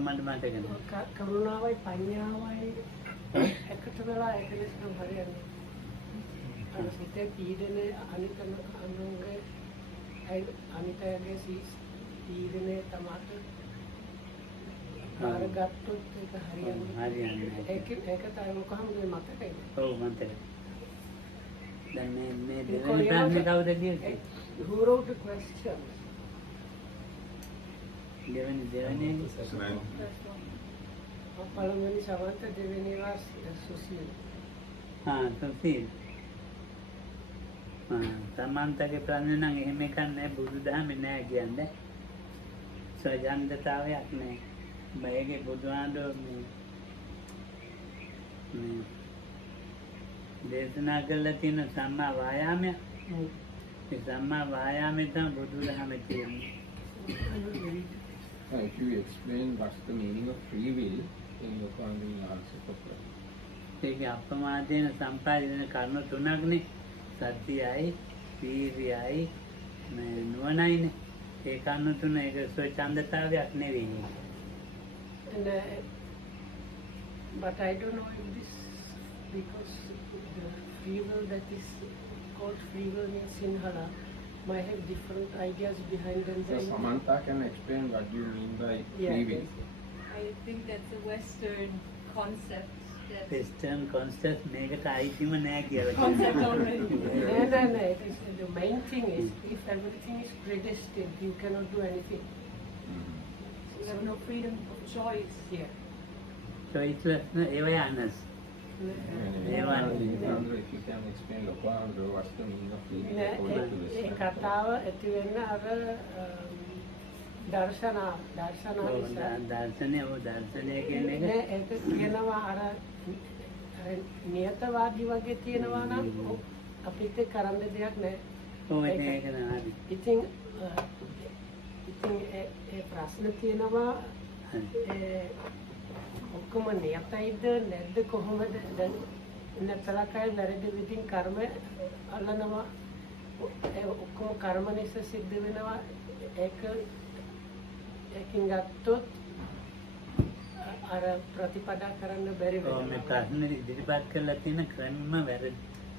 මට මතක නැහැ. කරුණාවයි පඤ්ඤාවයි එකට වෙලා ඒක ලෙසම හරියන්නේ. අර සිතේ පීඩනේ අනිතගේ අනිතගේ පීඩනේ තමයි අරගත්තොත් ඒක හරියන්නේ. ඒක තමයි කොහොමද මතකයි. ඔව් මතකයි. දැන් මේ දෙවෙනි ප්‍රශ්නේ කවුද කියන්නේ? Who wrote the questions? දෙවෙනි පළවෙනි සවන්ත දෙවෙනි වාස් සුසීල්. සුසීල්. සමන්තගේ ප්‍රශ්නේ නම් එහෙම එකක් නැහැ බුදුදහමේ නැහැ කියන්නේ. සජන්දතාවයක් නැහැ. මයගේ බුදුහාමුදුරුවෝ මේ දේශනා කළා තියෙන සම්මා වායාමය. මේ සම්මා වායාමය තමයි බුදුදහමේ තියෙන්නේ. If you explain what's the meaning of free will, then you can answer the question. ඒක අප්‍රමාදයෙන් සම්පාදින කර්ම තුනක්නේ. සත්‍යයයි, වීර්යයයි, නුවණයිනේ. ඒ කර්ම තුන ඒක ස්වච්ඡන්දතාවයක් නෙවෙයි. And but I don't know if this, because the free will that is called free will in Sinhala might have different ideas behind them. So Samantha can explain what you mean by free will. I think that's a Western concept. Western concept මේකට අයිතිම නැහැ කියලා. Concept already. No. The main thing is, if everything is predestined, you cannot do anything. You have no freedom of choice. Yeah. choiceless awareness. If you can explain Lokohandro, what's the meaning of free will according to A Western? කතාව ඇති වෙන්න අර දර්ශනය කියන්නේ ඒක කියනවා අර නියතවාදී වගේ තියෙනවා නම් අපිට කරන්න දෙයක් නැහැ. ඒක නේද? ඉතින් ඒ ප්‍රශ්න තියෙනවා ඔක්කොම නියතයිද නැද්ද කොහොමද දැන් නැතරකයි වැරදි විදිහින් කර්ම අල්ලනවා ඒ ඔක්කොම කර්ම නිසා සිද්ධ වෙනවා ඒකින් ගත්තොත් අර ප්‍රතිපදා කරන්න බැරි වෙනවා. මේ ප්‍රශ්නේ ඉදිරිපත් කරලා තියෙන ක්‍රමම වැරදි.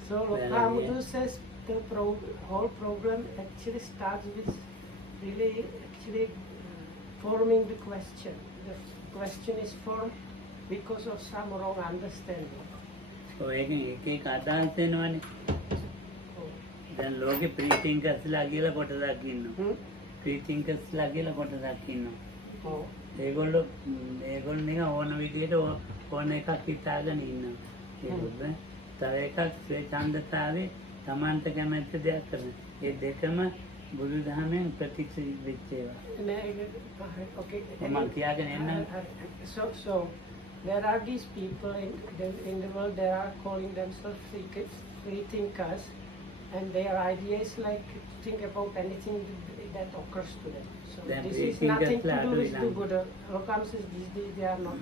So Lokohandro says the whole problem actually starts with really forming the question. The question is formed because of some wrong understanding. So ඒක අදහස් වෙනවනේ. දැන් ලෝකේ ප්‍රී තින්කර්ස්ලා කියලා කොටසක් ඉන්නවා. ප්‍රී තින්කර්ස්ලා කියලා කොටසක් ඉන්නවා. ඒගොල්ලෝ නිකන් ඕන විදිහට ඕන එකක් හිතාගෙන ඉන්නවා. ඒකද? තව එකක් ස්වේඡන්දතාවේ Tamanta කැමැත්ත දෙයක් කරන. ඒ දෙකම බුදුදහමෙන් ප්‍රතික්ෂේප වෙච්ච ඒවා. Okay. මම කියාගෙන එන්න. So there are these people in the world, they are calling themselves free thinkers, and their idea is like to think about anything that occurs to them. So this is nothing to do with the Buddha. Lokohandro says these days they are not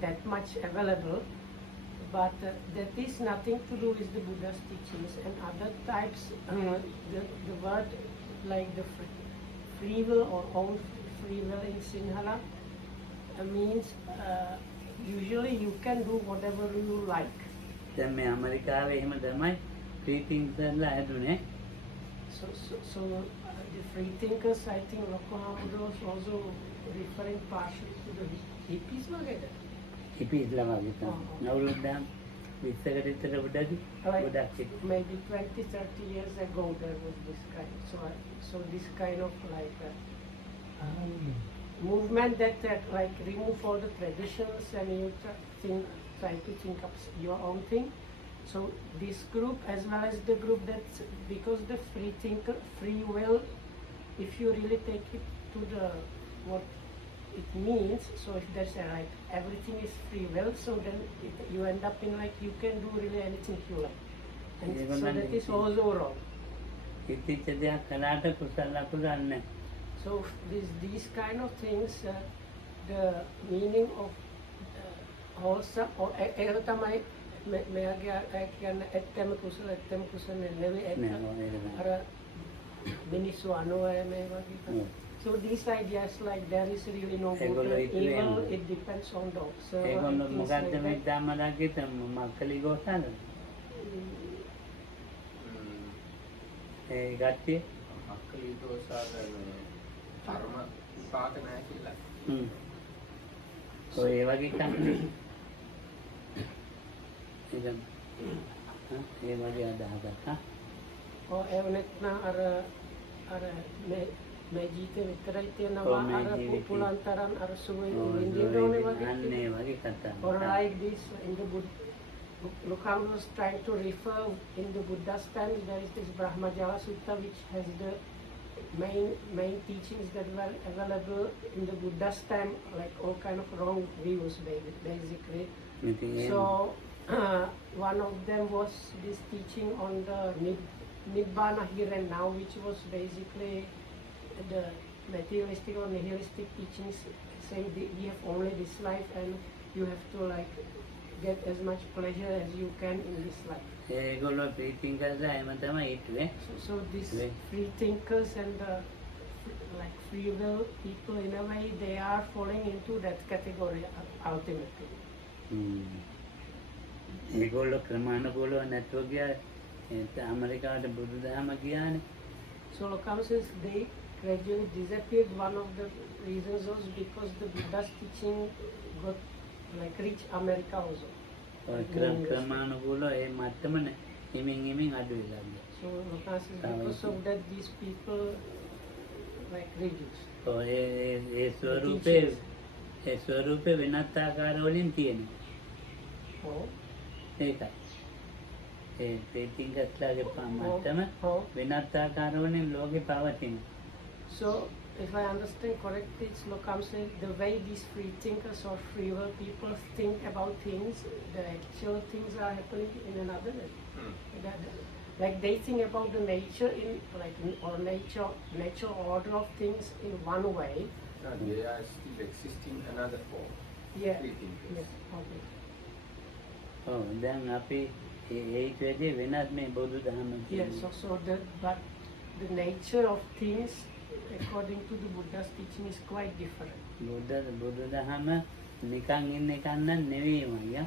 that much available, but that is nothing to do with the Buddha's teachings and other types. The word like the free will or own free will in Sinhala means usually you can do whatever you like. දැන් මේ ඇමරිකාවේ එහෙම තමයි free thinkers හැදුනේ. So the free thinkers, I think Lokohandro is also referring partially to the hippies වගේද? hippiesලා වගේ තමයි. අවුරුද්දක් 20කට විතර උඩදී ගොඩක් maybe 20-30 years ago there was this kind. So this kind of like movement that like remove all the traditions and you try to think of your own thing. So this group as well as the group that's because the free will, if you really take it to the what it means, so if there's a like everything is free will, so then you end up in like you can do really anything you like, and so that is also wrong. So these kind of things, the meaning of wholesome or තමයි මෙයාගේ කියන්නේ ඇත්තම කුසල නෙවෙයි අර මිනිස්සු අනුවය මේ වගේ So these ideas like there is really no good Egolo and itu evil, yang- it depends on the observer ඒගොල්ලෝ and things මොකද්ද like මේ that. ධම්මදාගිත මක්කලි ගෝසාද ඒ ගත්තේ මක්කලි දෝසාද මේ කර්ම විපාක නැහැ කියලා. ඔය ඒ වගේ කන්නේ ඉතින් ඒ වගේ අදහසක් Or එවනෙත්න අර මේ ජීවිතේ විතරයි ඔව්, තියෙනවා මේ අර ජීවිතේ. පුලන්තරන් අර සුවේ ඔය විඳින්න ඕනේ වගේ. අන්නේ වගේ කතා Or like this in the look how was trying to refer in the Buddha's time. There is this Brahmajala Sutta which has the main teachings that were available in the Buddha's time, like all kind of wrong views basically. ඉතින් ඒ So one of them was this teaching on the Nibbana here and now, which was basically the materialistic or nihilistic teachings saying that we have only this life and you have to like get as much pleasure as you can in this life. ඒගොල්ලෝ ප්‍රීතිං කරලා එහෙම තමයි හිතුවේ So these Right. free thinkers and the like free will people in a way they are falling into that category ultimately. ඒගොල්ලෝ ක්‍රමානුකූලව නැතුව ගියා ඇමරිකාවට බුදුදහම ගියානේ So Lokam says they gradually disappeared. One of the reasons was because the Buddha's teaching got like reach America also. ඔය ක්‍රමානුකූලව ඒ මට්ටමනේ හිමින් අඩු වෙලා ගියා So Lokam says because of that these people like reduced. ඔය ඒ ස්වරූපේ වෙනත් ආකාරවලින් තියෙනවා Oh. ඒකයි ඒ ප්‍රීතිංගස්ලාගේ මට්ටම Oh. වෙනත් ආකාරවලින් ලෝකේ පවතිනවා So if I understand correctly, it's Lokam says the way these free thinkers or free will people think about things, the actual things are happening in another way. Like they think about the nature in like or nature order of things in one way. No, they are still existing another form. Yeah. Free thinkers. Yes. Okay. ඔව් දැන් අපි ඒක වැඩි වෙනත් මේ බුදුදහම Yes. But the nature of things according to the Buddha's teaching is quite different. බුදුදහම නිකන් ඉන්න එකක් නන් නෙවෙයි මයියා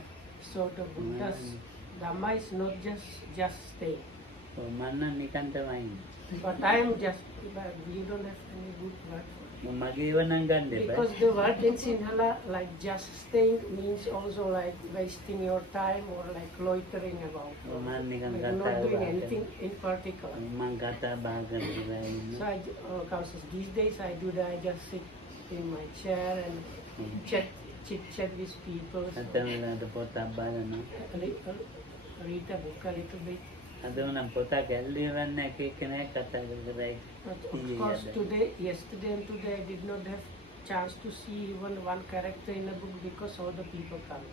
So the Buddha's Dhamma is not just staying. ඔව් මම නම් නිකන් තමයි ඉන්නේ But I am just, but you don't have any good word for it. මගේව නම් ගන්න එපා Because the word in Sinhala, like just staying, means also like wasting your time or like loitering about. Or මම නිකන් like කතා not doing බහ anything in particular. මම කතා බහ කරලා ඉන්නේ So these days I do that, I just sit in my chair and chit chat with people. So අතනට පොතක් බලනවා read a book a little bit. අද නම් පොතක් ඇල්ලෙවන්න එක කෙනෙක් කතා කරලා But of course yesterday and today I did not have chance to see even one character in a book because all the people come.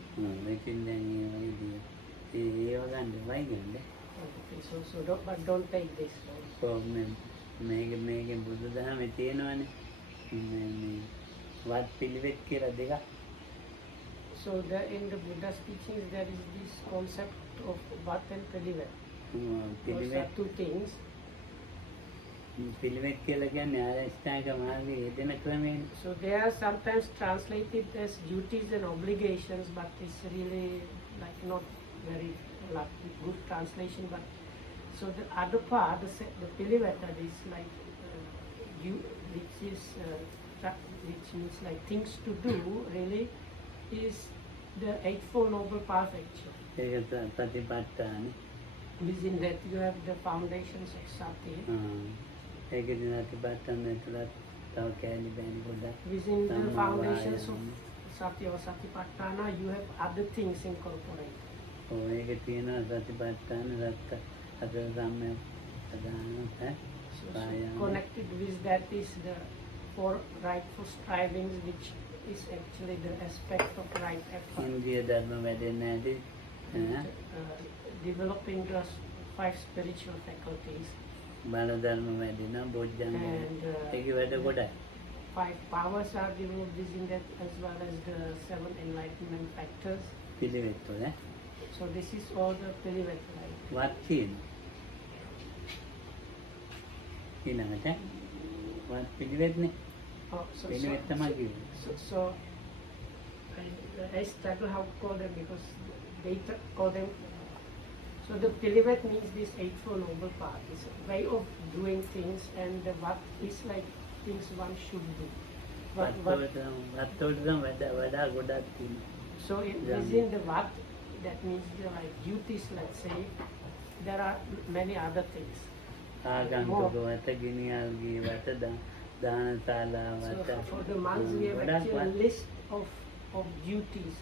ඉතින් දැන් ඒ වගේ ඒව ගන්න බයි ගන්න Okay, but don't take this. මේක බුදුදහමේ තියෙනවනේ මේ වත් පිළිවෙත් කියලා දෙකක් So in the Buddha's teachings there is this concept of Vat and Pelivet. Those are පිළිවෙත් two things. පිළිවෙත් කියලා කියන්නේ ආරෂ්ඨාංග මාර්ගයේ යෙදෙන ක්‍රමයෙන් So they are sometimes translated as duties and obligations, but it's really like not very like, good translation. But so the other part, the Piliveta is like which means like things to do. Really, is the Eightfold Noble Path actually. ඒක ප්‍රතිපත්තානේ Within that you have the foundations of Sati. ඒකේ ප්‍රතිපත්තන් ඇතුළත් තව කැලි බෑනි පොඩ්ඩක් Within the foundations of Sati or Satipatthana, you have other things incorporated. ඔව් ඒකේ තියෙනවා ප්‍රතිපත්තාන රත්ත අද සම්මය ප්‍රධාන So connected with that is the four rightful strivings, which is actually the aspect of right effort. ඉන්ද්‍රිය ධර්ම වැඩෙන්නේ නැති Developing the five spiritual faculties බල ධර්ම වැඩෙනවා බොජ්ජංග and ඒකේ වැඩ කොටයි five powers are developed within that, as well as the seven enlightenment factors. පිළිවෙත් වල So this is all the Pilivet, right? වත් තියෙනවා ඊළඟට වත් පිළිවෙත්නේ Oh, so, පිළිවෙත් තමයි කිව්වේ. so I struggle how to call them because they call them. So the pilivet means this Eightfold Noble Path. It's a way of doing things and what is like things one should do. වත්තෝට නම් වඩා ගොඩක් තියෙනවා. So within the what, that means the like duties, let's say, there are many other things. ආගන්තුක වත, ගිනියල්ගේ වත, දානශාලා වත. So for the monks we have actually a list of duties.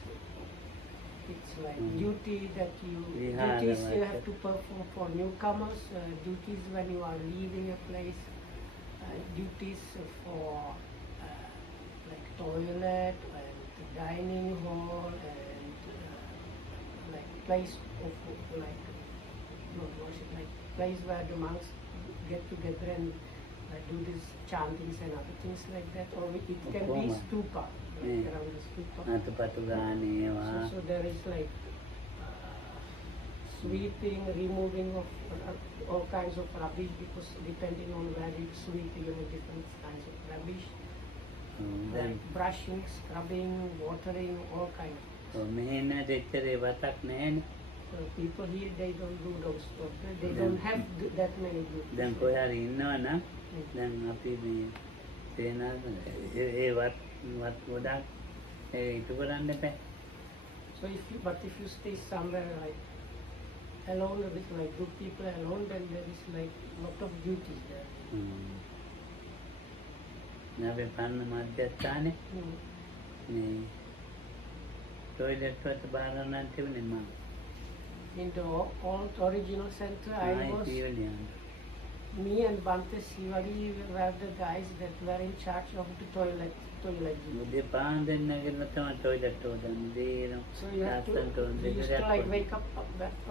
It's like duty that duties you have to perform for newcomers, duties when you are leaving a place, duties for like toilet and dining hall and like place of like not worship, like place where the monks get together and do these chantings and other things like that, or it can be stupa, like around the stupa. අතුපතු ගානේ ඒවා. So there is like sweeping, removing of all kinds of rubbish because depending on where you sweep, you have different kinds of rubbish. Like brushing, scrubbing, watering, all kinds. මෙහෙ නේද එච්චර වතක් නැහැනේ. So people here, they don't do those stuff. They don't have that many duties. දැන් කොහේ හරි ඉන්නවනම් දැන් අපි මේ තේන ඒ වත් ගොඩක් ඉටු කරන්න එපා. So but if you stay somewhere like alone with like group people alone, then there is like lot of duties there. නබේ පන්න මධ්‍යස්ථානේ මේ ටොයිලට් වලට බාරන්න තිබුණේ මම. In the old original center, me and Bante Sivali were the guys that were in charge of the toilet. උදේ පාන්දර නැගිටලා තමයි toilet හොදන්නේ. So you have to, you used to like wake up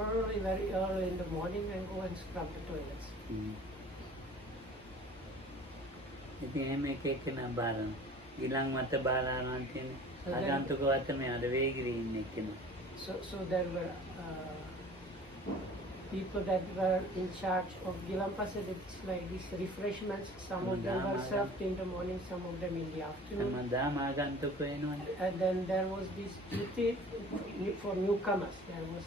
early, very early in the morning and go and scrub the toilets. ඉතින් එහෙම එක එකනා බාරන. ඊළඟ මත බාරනවා තියෙන්නේ. ආගන්තුක වත මේ අර වේගිරි ඉන්නේ කෙනා. So there were people that were in charge of Gilampase. It's like these refreshments. Some of them were served in the morning, some of them in the afternoon. And then there was this duty for newcomers. There was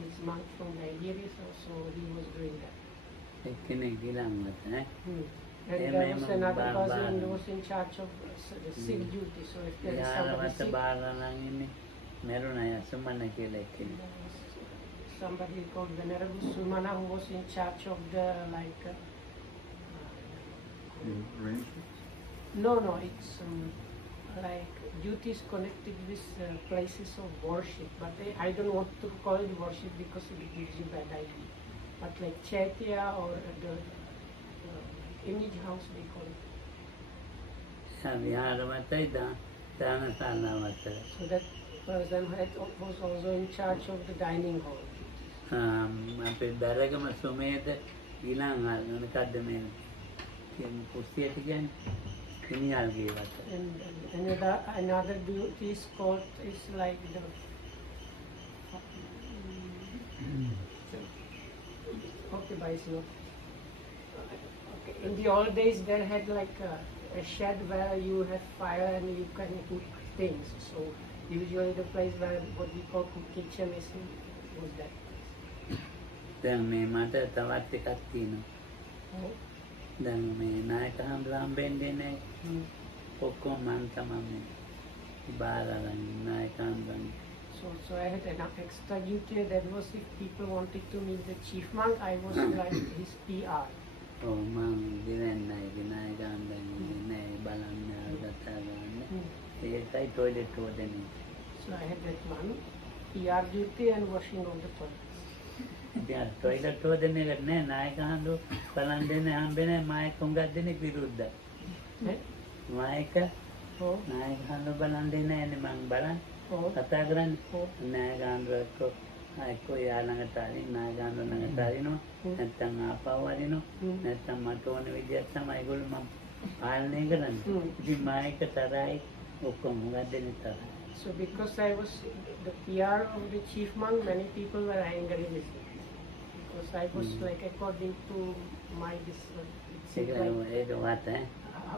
this monk from Nigeria, so he was doing that. And there was another person who was in charge of the sick duty. So if there is somebody called Venerable Sumana who was in charge of the like no, it's like duties connected with places of worship, but I don't want to call it worship because it gives you bad idea, but like chaitya or the image house they call it. So that person was also in charge of the dining hall. අපේ බැරගම සුමේද ඊළඟ මොකක්ද මේ කුස්සියට කියන්නේ කිනියල්ගේ වත. And another duty called is like the okay, but it's not. Okay. In the old days, there had like a shed where you have fire and you can cook things. So usually the place where what we call kitchen is was that. දැන් මේ මට තවත් එකක් තියෙනවා. දැන් මේ නායක හම්බෙන්නේ නැහැ. ඔක්කොම මම තමයි බාරලා නායක හම්බෙන්නේ. So I had an extra duty that was if people wanted to meet the chief monk, I was like his PR. Oh, mom, didn't I? නායක හම්බෙන්නේ නැහැ බලන්න ගත්තා ගන්න. ඒකයි toilet හොදන්නේ. So I had that one PR duty and washing of the toilets. ඉතින් toilet හොදන්නේ නැහැ නායක හඳු බලන් දෙන්නේ හම්බෙන්නේ මායක හුඟක් දෙනෙක් විරුද්ධයි. මායක නායක හඳු බලන් දෙන්නේ නැහැ මං බලන් කතා කරන්නේ නායක හඳු එක්ක යාළඟට ආරින් නායක හඳු ළඟට ආරිනවා නැත්තම් ආපහු ආරිනවා නැත්තම් මට ඕන විදිහට තමයි ඒගොල්ලෝ මම පාලනය කරන්නේ. ඉතින් මායක තරයි ඔක්කොම හුඟක් දෙනෙක් තරයි. So because I was the PR of the chief monk, many people were angry with me. Because I was like according to my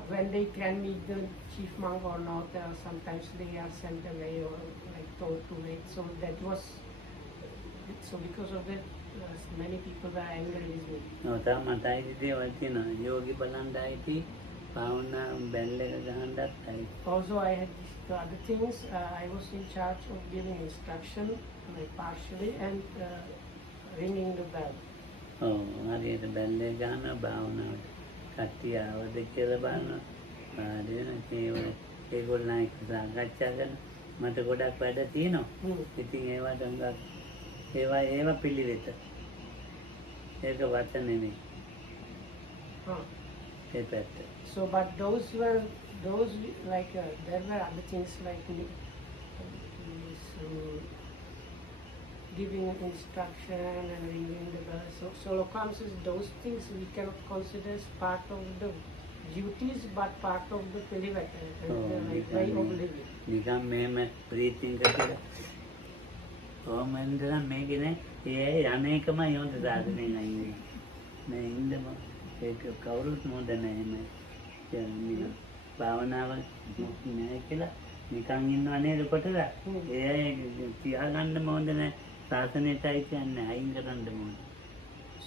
when they can meet the chief monk or not, sometimes they are sent away or like told to wait. So that was, so because of that, many people were angry with me. තා මට අයිති දේවල් තියෙනවා. යෝගි බලන්න අයිති, භාවනා බැල් එක ගහන්නත් අයිති. Also, I had these other things. I was in charge of giving instruction, like partially, and ringing the bell. ඔව් හරියට බැල් එක ගහනවා භාවනාවට. කට්ටිය ආවද කියලා බලනවා. වාඩි වෙන ඒගොල්ලන් එක්ක සාකච්ඡා කරන මට ගොඩක් වැඩ තියෙනවා. ඉතින් ඒවට හුඟක් ඒවා පිළිවෙත. ඒක වචන නෙමෙයි. ඒ පැත්ත. So, but those like there were other things like giving instruction and ringing the bell. So Lokam says those things we cannot consider as part of the duties, but part of the pilivat and like way of living. නිකම් මෙහෙම ප්‍රීතිං කරලා ඕමෙන්දලා මේකනේ ඒ අනේකම යොන්ද සාධනේ නැහැ. මේ ඉන්නම ඒක කවුරුත් මොඳ නැහැ. කියන්නේ භාවනාව නෑ කියලා නිකන් ඉන්නව නේද කොටද? ඒ තියාගන්න මොඳ නැහැ. සාසනයටයි කියන්නේ අයින් කරන්න ඕනේ.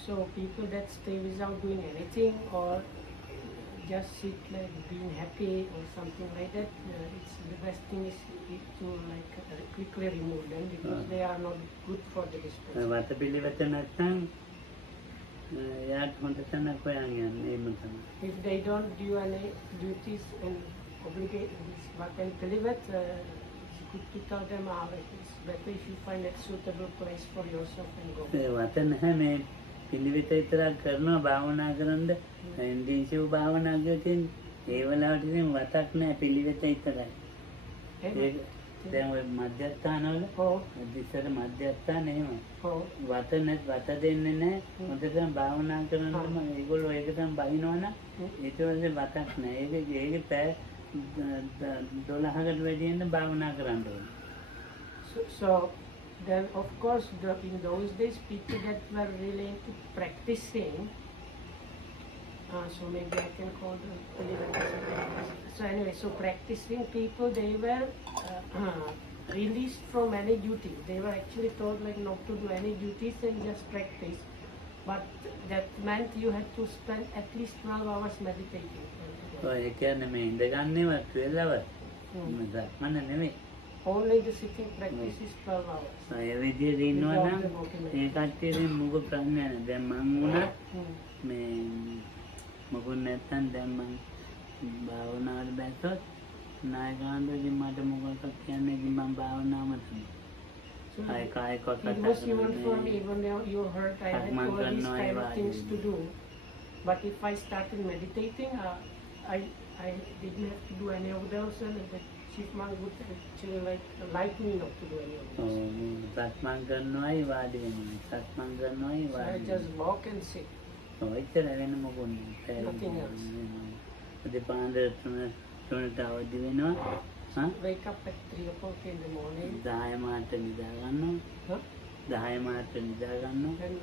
So people that stay without doing anything or just sit like being happy or something like that, it's the best thing is to like quickly remove them because they are not good for the dispensation. වත පිළිවෙත නැත්නම් යාට හොඳ තැනක් හොයන් යන්නේ එහෙම තමයි. If they don't do any duties and obligations, but then pilivat, it's good to tell them it's better if you find a suitable place for yourself and go. ඒ වත නැහැ මේ පිළිවෙත විතරක් කරනවා භාවනා කරනද ඉන්දියානු භාවනා කරකින් ඒ වෙලාවට ඉතින් වතක් නැහැ පිළිවෙත විතරයි. ඒක දැන් ඔය මධ්‍යස්ථානවල ඉතින් මධ්‍යස්ථාන එහෙම වත දෙන්නේ නැහැ. හොඳටම භාවනා කරනකොටම ඒගොල්ලෝ ඒක තමයි බහිනවනම් ඊට පස්සේ වතක් නැහැ. ඒක පැය 12කට වැඩියෙන් භාවනා කරන්න ඕනේ. So then of course in those days people that were really into practicing, so maybe I can call them so anyway, so practicing people, they were released from any duty. They were actually told like not to do any duties and just practice, but that meant you had to spend at least 12 hours meditating. ඔය කියන්නේ මේ ඉඳගන්නේවත් වෙලාව මම නෙමෙයි. Only the sitting practice is 12 hours. ඒ විදිහට ඉන්නවනම් ඒ කට්ටියගෙන් මොකද ප්‍රශ්නය නැහැ. දැන් මං වුණත් මේ මොකුත් නැත්තම් දැන් මං භාවනාවට බැස්සොත් නායකාන්දකින් මට මොකක්ද කියන්නේ ඉතින් මං භාවනාවම තමයි. කාය කොට It was even for me, even though you heard I had all these kind of things to do. But if I started meditating, I didn't have to do any of those, and the chief monk would actually like me not to do any of those. සක්මන් කරනවායි වාඩි වෙනවා. සක්මන් කරනවායි So I වාඩි just walk and sit. ඔච්චර වෙන මොකුත් නැහැ. Nothing else. දෙපාන්දර තුනට අවදි වෙනවා. Wake up at 3 o'clock in the morning. 10 මාට නිදා ගන්නවා. 10 මාට නිදා ගන්නවා. Then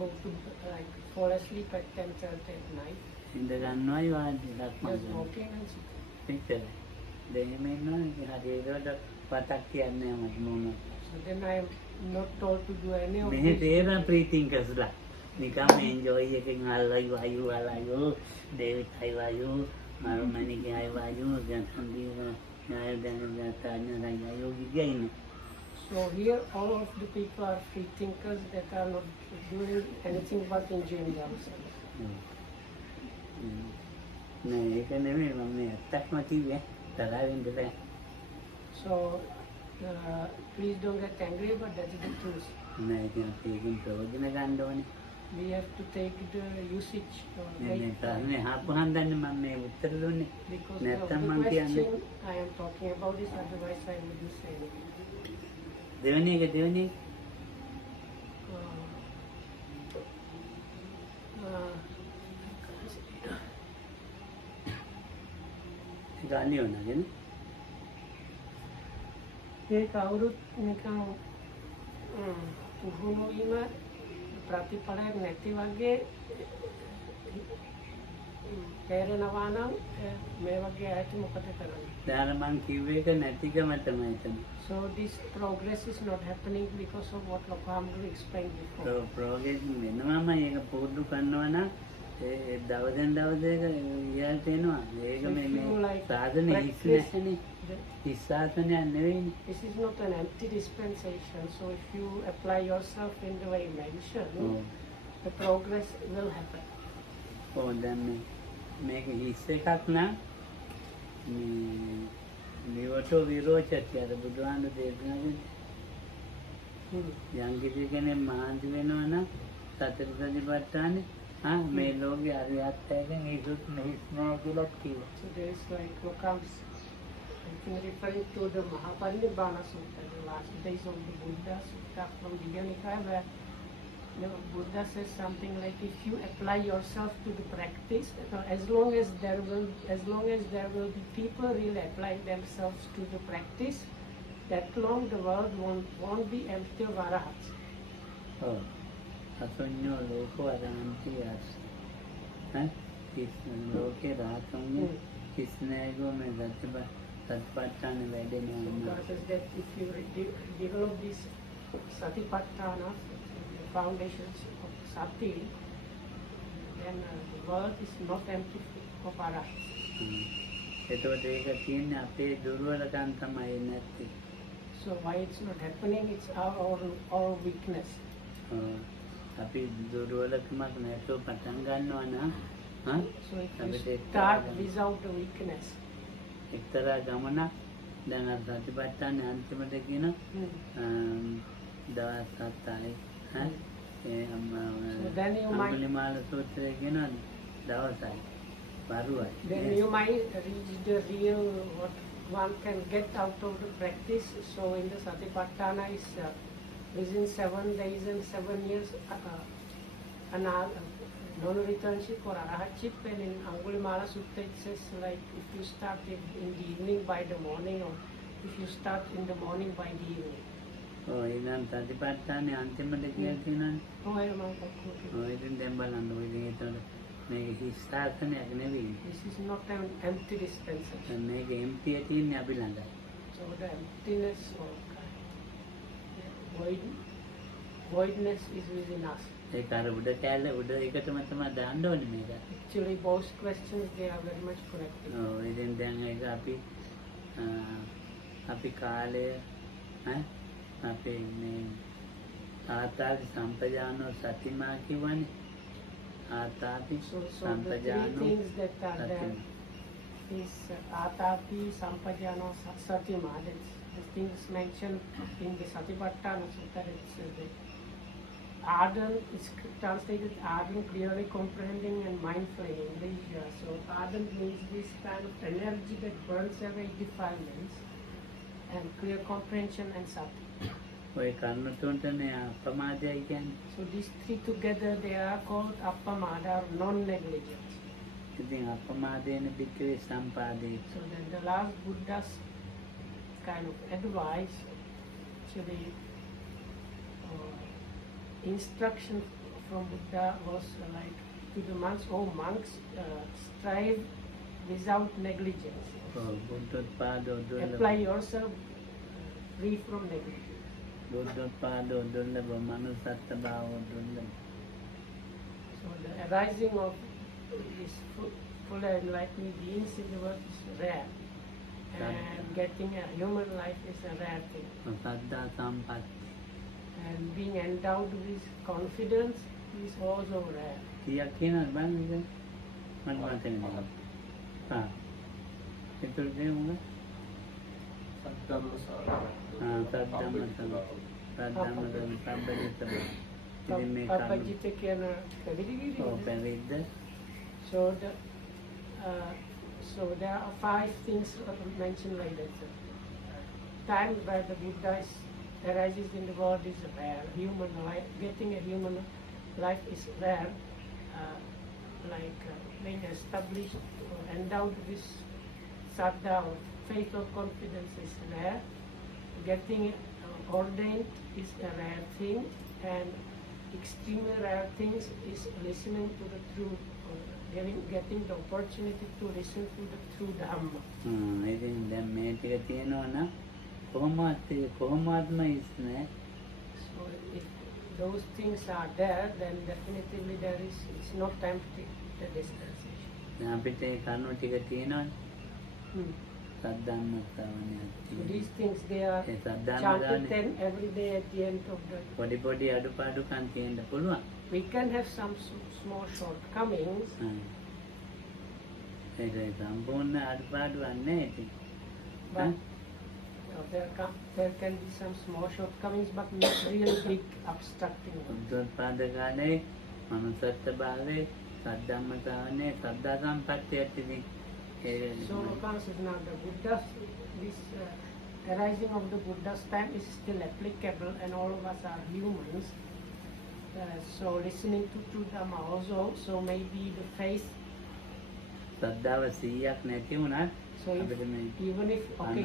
go to fall asleep at 10:30 at night. ඉඳ ගන්නවායි වාඩි සක්මන් Just කරනවා. walking and sitting. එච්චරයි. දෙහෙම ඉන්නවා. හරි ඒකට පතක් කියන්නේ මම මොනවා. So then I am not told to do any of මෙහෙ this. තේරෙන ප්‍රීතිං කසලා. නිකම් එන්ජොයි එකෙන් අල්ලයි වායු ඩේවිඩ් හයි වායු මාරුමණිගේ හයි වායු ගන්සන්දී නාය දැන තාන්න යෝගි ගයින. So here all of the people are free thinkers that are not doing anything but enjoying themselves. නෑ ඒක නෙමෙයි මම මේ ඇත්තක්ම කිව්වේ තරහින් දෙන්න. So please don't get angry, but that is the truth. නෑ ඉතින් අපි ඒකෙන් ප්‍රයෝජන ගන්න ඕනේ. We have to take the usage මේ ප්‍රශ්නේ අහපුවාන් දැන් මම මේ උත්තර දුන්නේ. because of නැත්තම් the මම කියන්නේ question I am talking about this, otherwise I wouldn't say anything. දෙවෙනි එක ගාන්නේ වුණාගෙන ඒ කවුරුත් නිකන් පුහුණු වීම ප්‍රතිඵලයක් නැති වගේ තේරෙනවා නම් මේ වගේ ඇයට මොකද කරන්නේ? දැන් මං කිව්ව එක නැතිකම තමයි එතන. So this progress is not happening because of what Lokamguru explained before. Progress වෙනවම ඒක පුරුදු කරනවා නම් ඒ දවසෙන් දවස ඒක ඉහළට එනවා. ඒක So if මේ you like සාධන හිස් practice නැහැනේ. the- හිස් සාධනයක් නෙවෙයිනේ. This is not an empty dispensation. So if you apply yourself in the way mentioned, ඔව්. the progress will happen. ඔව් දැන් මේක හිස් එකක් නම් නිවටෝ විරෝචති අර බුදුහාමුදුරු දේශනා කළේ යම් කිසි කෙනෙක් මහන්සි වෙනවා නම් සතර සතිපට්ඨානේ මේ ලෝකේ අරියත්තයෙන් හිසුත් හිස් නෑ කියලා කිව්වා. So there is like Lokam's, I think referring to the Mahaparinibbana Sutta, the last days of the Buddha Sutta from Digyanikaya, where the Buddha says something like, if you apply yourself to the practice, as long as there will be people really applying themselves to the practice, that long the world won't be empty of arahats. ඔව්. අසඤ්ඤෝ ලෝකෝ අරහන්ති ආස. හිස් ලෝකේ රාතම්නේ හිස් නෑගෝ මේ සතිපට්ඨාන වැඩෙනවා. Buddha says that if you develop these satipatthana, the foundations of sati, then the world is not empty of arahats. එතකොට ඒක තියෙන්නේ අපේ දුර්වලකම් තමයි නැත්තේ. So why it's not happening? It's our weakness. අපි දුර්වලකමක් නැතුව පටන් ගන්නවා නම් So if you start without the weakness, එක්තරා ගමනක් දැන් අර සතිපට්ඨානේ අන්තිමට කියන දවස් 7යි So then you might- Angulimala සූත්‍රය කියන දවසයි වරුවයි. then you might reach the real what one can get out of the practice. So in the Satipatthana is within 7 days and 7 years non-returnship or arahatship, and in Angulimala Sutta it says like if you start in the evening by the morning, or if you start in the morning by the evening. ඔව් ඊළඟ සතිපට්ඨානේ අන්තිමට කියලා තියෙනවානේ. Oh, I remember. ඔය ඉතින් දැන් බලන්න ඔය ඉතින් ඒතකොට මේක හිස් සාසනයක් නෙවෙයි. This is not an empty dispensation. මේක එම්ටි තියෙන්නේ අපි ළඟයි. So the emptiness or voidness is within us. ඒක අර උඩ කැලේ උඩ එකටම තමයි දාන්න ඕනේ මේක. Actually, both questions they are very much connected. ඔව් ඉතින් දැන් ඒක අපි කාලය අපේ මේ ආතාපි සම්පජානෝ සතිමා කියවනේ. ආතාපි So the three සම්පජානෝ things that are there සතිමා. is Atapi, Sampajano, Satima. That's the things mentioned in the Satipatthana Sutta. It's the ardent, it's translated ardent, clearly comprehending and mindful in English. So ardent means this kind of energy that burns away defilements, and clear comprehension and sati. ඔය කර්ණ තුනටනේ අපමාදයයි කියන්නේ. So these three together they are called appamada or non-negligence. ඉතින් අපමාදේන පිටේ සම්පාදේ. So then the last Buddha's kind of advice, actually instruction from Buddha was like to the monks, oh monks, strive without negligence. බුද්ධෝත්පාදෝ දුර්ලභ. Apply yourself free from negligence. බුද්ධෝත්පාදෝ දුර්ලභ මනුස්සත්ව භාවෝ දුර්ලභ. So the arising of these full enlightened beings in the world is rare. And getting a human life is a rare thing. සද්ධා සම්පatti. And being endowed with confidence is also rare. කීයක් කියනවද බලන්න ඉතින් මම මතක නෑ. ඒතර දෙමුද? සද්ධම්ම සම්බදිත. ඉතින් මේ Papajita කියන පැවිදිගිරිය. ඔව් පැවිද්ද. So there are 5 things mentioned like that. Time where the Buddha arises in the world is rare. Human life, getting a human life is rare. Being established or endowed with saddha or faith or confidence is rare. Getting ordained is a rare thing, and extremely rare things is listening to the truth or getting the opportunity to listen to the true Dhamma. ඉතින් දැන් මේ ටික තියෙනවා නම් කොහොමත්ම ඉස්නේ. So if those things are there, then definitely it's not empty, the dispensation. දැන් අපිට ඒ කරුණු ටික තියෙනවනේ. Hmm. සද්ධාම්ම ශ්‍රවණයක් So තියෙනවා. these things, they are A සද්ධාම්ම chanted දානේ then every day at the end of the... පොඩි අඩුපාඩුකම් තියෙන්න පුළුවන්. We can have some small shortcomings, ඒක සම්පූර්ණ අඩුපාඩුවක් නෑ ඉතින්. but there can be some small shortcomings, but not really big obstructing ones. උද්දෝත්පාද කාලේ මනුස්සත්ව භාවයේ සද්ධාම්ම ශ්‍රවණේ සද්ධා සම්පත්තියත් ඉතින් So Lokan says now the Buddha's, this arising of the Buddha's time is still applicable, and all of us are humans. So listening to true Dhamma also, so maybe the faith. සද්ධාව 100ක් නැති වුණත් So අපිට මේ even if okay,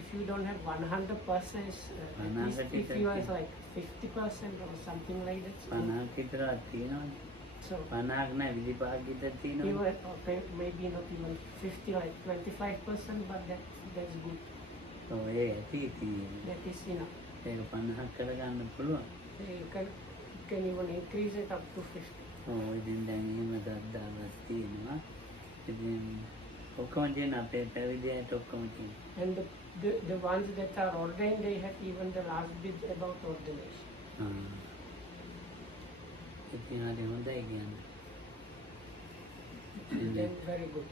if you don't have 100%, at least if you are like 50% or something like that. 50ක් විතරක් තියෙනවනේ. So 50ක් නෑ 25ක් විතර you තියෙනවා. okay, maybe not even 50, like 25%, but that's good. ඔව් ඒ ඇති තියෙන්නේ. That is enough. ඒක 50ක් කරගන්න පුළුවන්. You can even increase it up to 50. ඔව් ඉතින් දැන් එහෙම සද්ධාවක් තියෙනවා. ඉතින් ඔක්කොම තියෙන අපේ පැවිදියට ඔක්කොම තියෙනවා. And the ones that are ordained, they have even the last bit about ordination. ඉතින් හරි හොඳයි කියන්නේ. Then very good.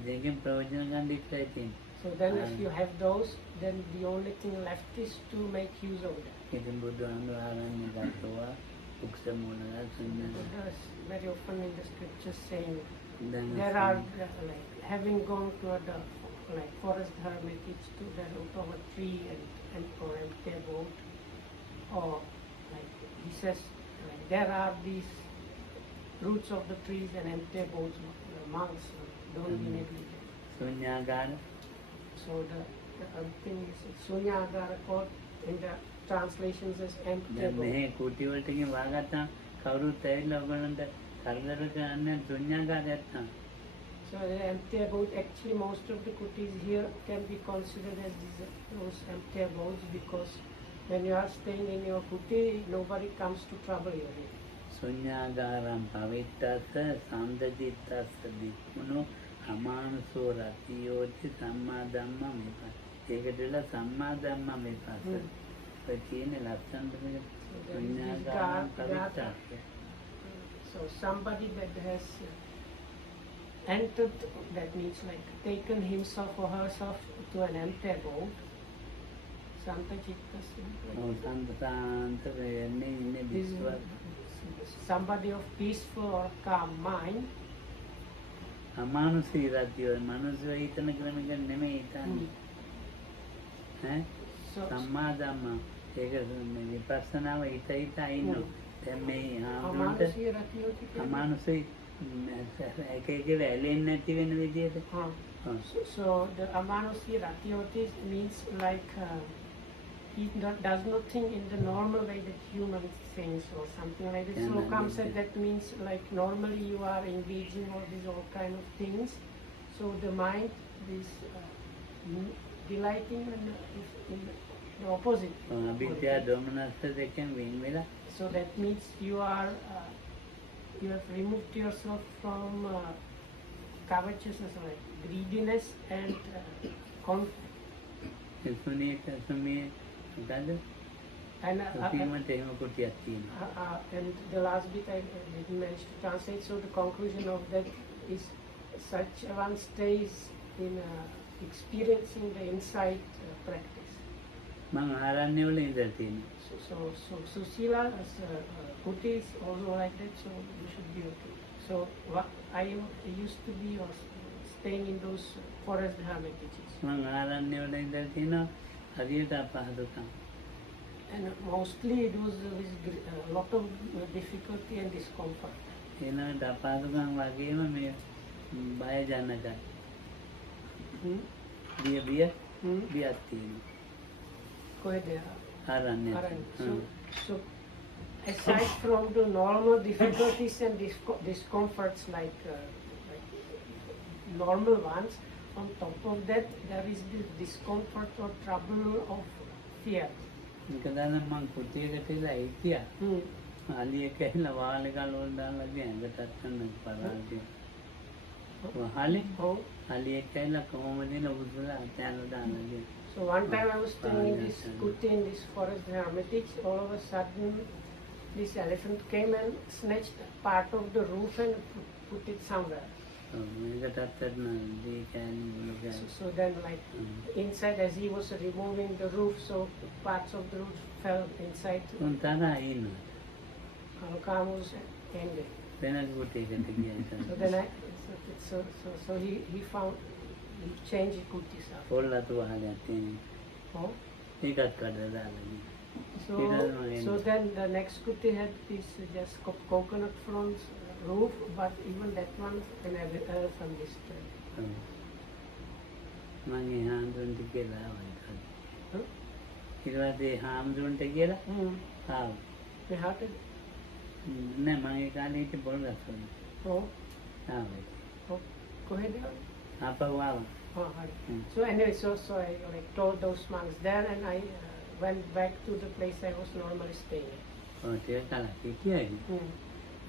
ඉතින් ප්‍රයෝජන ගන්න ඉස්සයි තියෙන්නේ. So then if you have those, then the only thing left is to make use of them. ඉතින් බුදුහාමුදුරුවෝ ගන්නවා උක්ෂ මූලය සුන්නත. Buddha is very often in the scriptures saying දැන් there are like having gone to the like forest hermitage to the root of a tree and or empty boat, or like he says like, there are these roots of the trees and empty boats, monks don't be negligent. ශුන්‍යාගාර So the other thing is Sunyagara called in the translations as empty දැන් boat. මේ කුටි වලට ගිහින් වාගත්තා කවුරුත් ඇවිල්ලා ඔයගොල්ලන්ට කරදර කරන්නේ ශුන්‍යාගාරයක් තමයි. So the empty abode, actually most of the kutis here can be considered as those empty abodes, because when you are staying in your kuti, nobody comes to trouble you here. ශුන්‍යාගාරම් පවිත්තස්ස සම්දචිත්තස්ස වික්ඛුනෝ අමානුසෝ රතියෝති සම්මා ධම්ම විපස්ස. ඒකදලා සම්මා ධම්ම විපස්ස. ඔය කියන්නේ ලස්සනට මේ ශුන්‍යාගාරම් පවිත්තස්ස. So somebody that has entered, that means like taken himself or herself to an empty abode, Santa Chitta. ඔව් සම්පතාන්ත වෙන්නේ ඉන්නේ විශ්ව. Somebody of peaceful or calm mind. අමානුෂී රතියෝ මනුෂ්‍යව හිතන ක්‍රමයක නෙමෙයි හිතන්නේ. ඈ So සම්මා ධම්ම ඒක මේ විපස්සනාව හිත හිතා ඉන්නවා. දැන් මේ Amanushya Ratiyoti can be- අමානුෂී එක එක වැලෙන්නේ නැති වෙන විදිහට. So the Amanushya Ratiyoti means like he does not think in the normal way that human thinks or something like that. So Kam said that means like normally you are engaging all these all kind of things. So the mind is delighting in the opposite. අභිජ්ජා දෝමනස්ස දෙකෙන් වෙන් වෙලා So that means you have removed yourself from covetousness, like greediness and conflict. Sunita සුමේ මොකද? And සුපීමට එහෙම කුටියක් තියෙනවා. and the last bit I didn't manage to translate. So the conclusion of that is such one stays in experiencing the insight practice. මම ආරණ්‍ය වල ඉඳලා තියෙනවා. So Susila as Kuti is also like that. So you should be okay. So I used to be staying in those forest hermitages. මම ආරණ්‍ය වල ඉඳලා තියෙනවා. හරියට අපහසුකම්. And mostly it was with a lot of difficulty and discomfort. එනකට අපහසුකම් වගේම මේ බය ජනකයි. බියක් තියෙනවා. Go ahead there. ආරණ්‍ය. So aside from the normal difficulties and discomforts like normal ones, on top of that there is this discomfort or trouble of fear. කදාන මං කුටියකට ඉලා හිටියා. අලියෙක් ඇහිලා වාලේ ගලවලා දාලා ගෑඟටත් කන්න පරාදිය. වහලේ Oh. අලියෙක් ඇහිලා කොහොමද නේ උදුලා අතෑනලා දාලා ගියා. So one time I was staying in this kuti in this forest hermitage. All of a sudden, this elephant came and snatched part of the roof and put it somewhere. මේකටත් කරන දී කෑලි වල So then, like inside, as he was removing the roof, so parts of the roof fell inside. උන් තරහා ඉන්නවා. Alcam was angry. වෙන කුටියකට ගියා. So then so he found he changed the kutis up. පොල්ලතු වහලයක් තියෙනවා. Oh. ඒකත් කඩලා දාලා ගියා. So then the next kuti had this just coconut fronds roof, but even that one an elephant destroyed. මම ඒ හාමුදුරන්ට කියලා ආවා. Huh? ඊට පස්සේ හාමුදුරන්ට කියලා ආවා. They hearted. නෑ මම ඒ කාලේ හිටි බොල් ගස්සන. Oh. ආවා. Oh. Go ahead. ආපහු ආවා. Oh, hi. So anyway, so I like told those monks there, and I went back to the place I was normally staying. ඔව් ටික කලක් හිටියයි. Mm.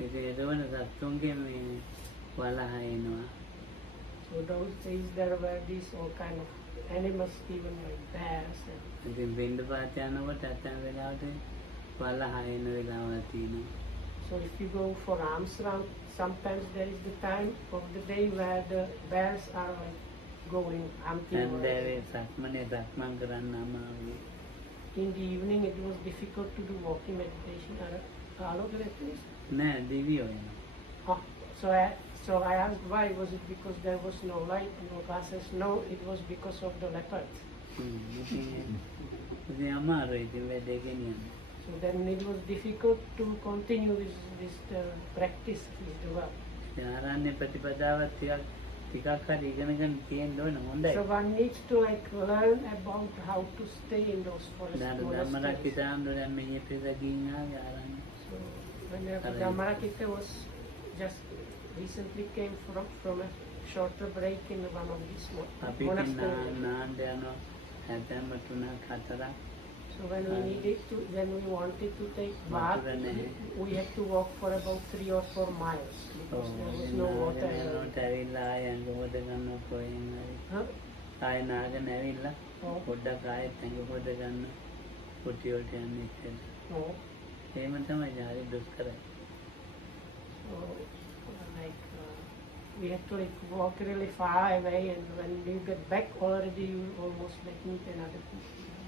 ඒක එදවන සත්තුන්ගේ මේ වලහා එනවා. So those days there were these all kind of animals, even like bears. ඉතින් වෙන්න පාත යනකොට අතන වෙලාවට වලහා එන වෙලාවක් තියෙනවා. So if you go for alms round, sometimes there is the time of the day where the bears are like going hunting. හන්දෑවේ සක්මනේ සක්මන් කරන්න අමාරුයි. In the evening it was difficult to do walking meditation. නෑ දිවියෝ එනවා. So I asked why. Was it because there was no light, no glasses? No, it was because of the leopards. ඉතින් අමාරුයි ඉතින් වැඩේ ගෙනියන්න. So then it was difficult to continue this practice with the work. ආරණ්‍ය ප්‍රතිපදාවත් ටිකක් හරි ඉගෙන ගන්න තියෙන්න ඕන හොඳයි. So one needs to like learn about how to stay in those forests. ධම්මරක්කිත ආන්දෝලන මෙහෙ පිටගින් ආවේ ආරණ්‍ය. So when Dhammarakita was just recently came from a shorter break in one of these අපි monasteries. නාන්ද යනවා හැතැම්ම 3-4. So when we wanted to take bath, we had to walk for about 3 or 4 miles because there was no water. ඇවිල්ලා ආය ඇඟ හොද ගන්න කොහෙන් හරි. Huh? ආය නාගෙන ඇවිල්ලා Oh. පොඩ්ඩක් ආයෙත් ඇඟ හොද ගන්න කුටි වලට යන්න ඉතින්. No. එහෙම තමයි හරි දුෂ්කරයි. So like we had to like walk really far away, and when you get back already you almost like meet another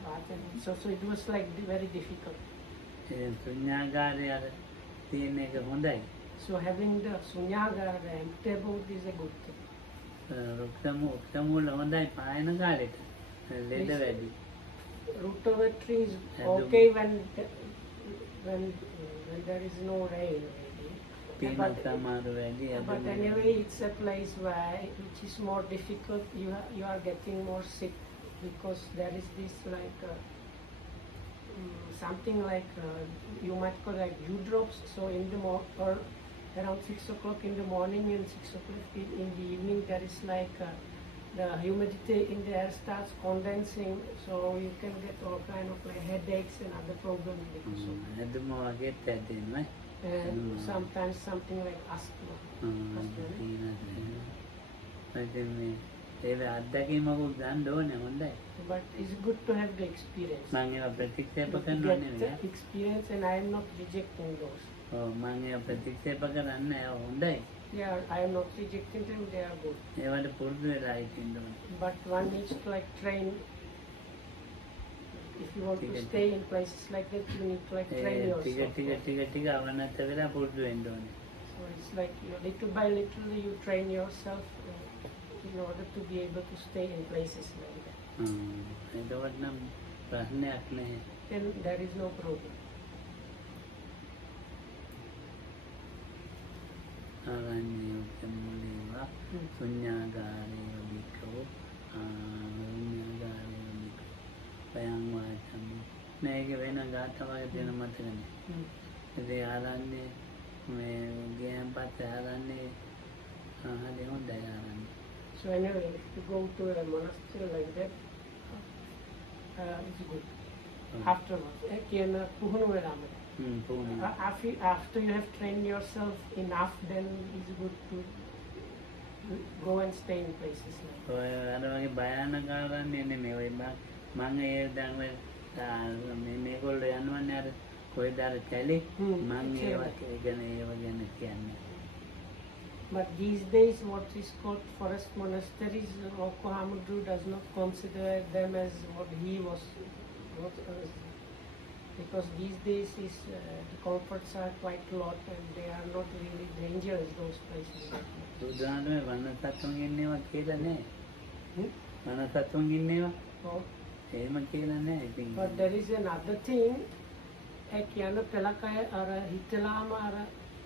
bath, and so it was like very difficult. ඉතින් ශුන්‍යාගාරය අර තියෙන එක හොඳයි. So having the sunyagara, the empty abode is a good thing. රුක්සමූල හොඳයි පායන කාලෙට. ලෙඩ වැඩි. Root of a tree is okay when there is no rain really. පීනක් සමාරු වැඩි. But anyway, it's a place which is more difficult. You are getting more sick because there is this like something like you might call like dew drops. So in the or around 6 o'clock in the morning and 6 o'clock in the evening, there is like the humidity in the air starts condensing, so you can get all kind of like headaches and other problems because of that. ඇදුම වගේත් ඇදෙනවා. And sometimes something like asthma. ඉතින් මේ ඒ අත්දැකීමකුත් ගන්න ඕනේ හොඳයි. But it's good to have the experience. මම ඒවා ප්‍රතික්ෂේප To කරනවා get නෙවෙයි. the experience, and I am not rejecting those. ඔව් මම ඒවා ප්‍රතික්ෂේප කරන්නේ ඒවා හොඳයි. Yeah, I am not rejecting them, they are good. ඒවට පුරුදු වෙලා ඉන්න ඕනේ. But one needs to like train. If you want to stay in places like that, you need to like train ටික yourself. ටික අවනත වෙලා පුරුදු වෙන්න ඕනේ. So it's like little by little you train yourself in order to be able to stay in places like that. එතකොට නම් ප්‍රශ්නයක් නැහැ. Then there is no problem. ආරණ්‍යෝත්තමෝලේවා ශුන්‍යාගාරේ විකෝ ශුන්‍යාගාරේ විකෝ පයං වාචම් මේක වෙන ගාථාවක් දෙන මතකනේ. ඉතින් ආරන්නේ මේ ගියන් පස්සේ ආරන්නේ හරි හොඳයි ආරන්නේ. So anyway, if you go to a monastery like that, it's good. Afterwards, කියන පුහුණු වෙලාම. පුහුණු. After you have trained yourself enough, then it's good to go and stay in places like that. ඔය අර වගේ භයානක ආරන්නේ නෙමෙයි. ඔය මම ඒ දැන් මේගොල්ලෝ යනවනේ අර කොයිද අර කැලේ මම ඒව ගැන කියන්නේ. But these days, what is called forest monasteries, Roko Hamudru does not consider them as what he was, because these days the comforts are quite a lot and they are not really dangerous, those places. උදාහරණයක් වනසත්තුන් ඉන්නේවා කියලා නෑ. වනසත්තුන් ඉන්නේවා. Oh. එහෙම කියලා නෑ ඉතින්. But there is another thing, කියන පළකය අර හිතලාම අර